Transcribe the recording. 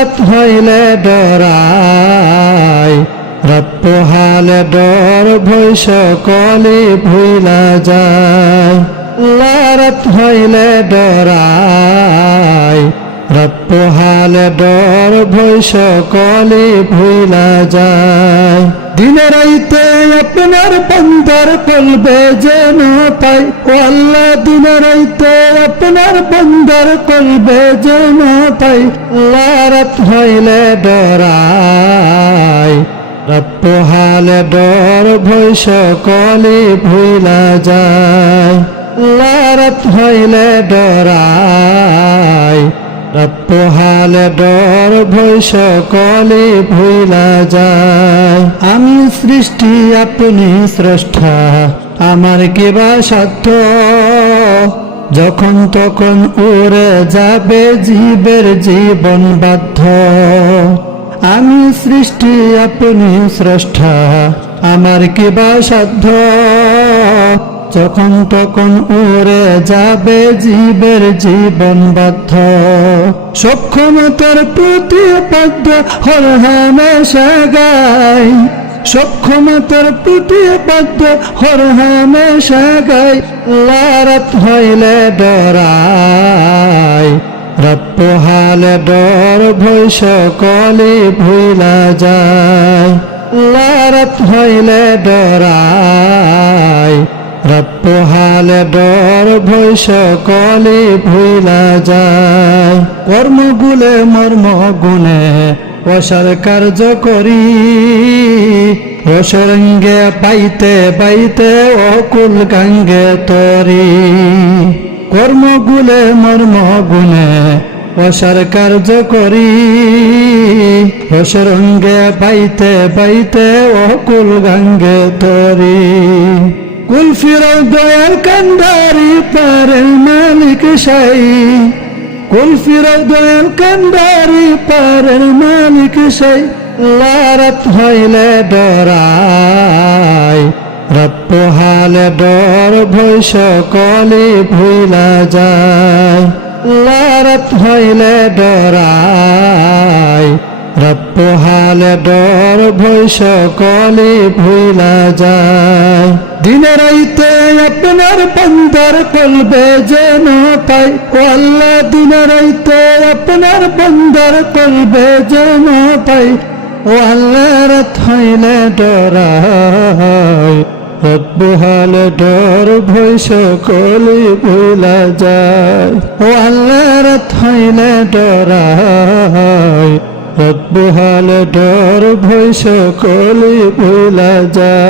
রাত হইলে ডরাই, রাত পোহালে ডর ভয় সকলে ভুইলা যায়। রাত হইলে ডরাই, রাত পোহালে ডর ভয় সকলে ভুইলা যায়। দিনে রাইতে আপনার বান্দার কলবে যেন পাই, ও আল্লাহ দিনে রাইতে আপনার বান্দার কলবে যেন পাই। রাত হইলে ডরাই, রাত পোহালে ডর ভয় সকলে ভুইলা যায়। রাত হইলে ডরাই, রাত পোহালে ডর ভয় সকলে ভুইলা যায়। আমি সৃষ্টি আপনি স্রষ্টা, আমার কিবা সাধ্য, যখন তখন উড়ে যাবে জীবের জীবন বাধ্য। আমি সৃষ্টি আপনি স্রষ্টা, আমার কিবা সাধ্য, যখন তখন উড়ে যাবে জীবের জীবন বাধ্য। সক্ষমতার প্রতিপাদ্য হর হামেশা গাই, সক্ষমতার প্রতিপাদ্য হর হামেশা গাই। রাত হইলে ডরাই, রাত পোহালে ডর ভয় সকলে ভুইলা যায়। রাত হইলে ডরাই, রাত পোহালে ডর ভয় সকলে ভুইলা যায়। কর্মগুলে মর্ম গুণে অসার কার্য করি, রসরঙ্গে পাইতে পাইতে অকুল গাঙ্গে তরি। কর্মগুলে মর্ম গুণে অসার কার্য করি, রসরঙ্গে পাইতে পাইতে অকুল গাঙ্গে তরি। কুল ফিরাও দয়াল কান্ডারি পারের মালিক সাই, কুল ফিরাও দয়াল কান্ডারি পারের মালিক সাই। রাত হইলে ডরাই, রাত পোহালে ডর ভয় সকলে ভুইলা যায়। রাত হইলে ডরাই, রাত পোহালে ডর ভয় সকলে ভুইলা যায়। দিনে রাইতে আপনার বান্দার কলবে যেন পাই, ও আল্লাহ দিনে রাইতে আপনার বান্দার কলবে যেন পাই। ও আল্লাহ রাত হইলে ডরাই, রাত পোহালে ডর ভয় সকলে ভুইলা যায়। ও আল্লাহ রাত হইলে ডরাই, রাত পোহালে ডর ভয় সকলে ভুইলা যায়।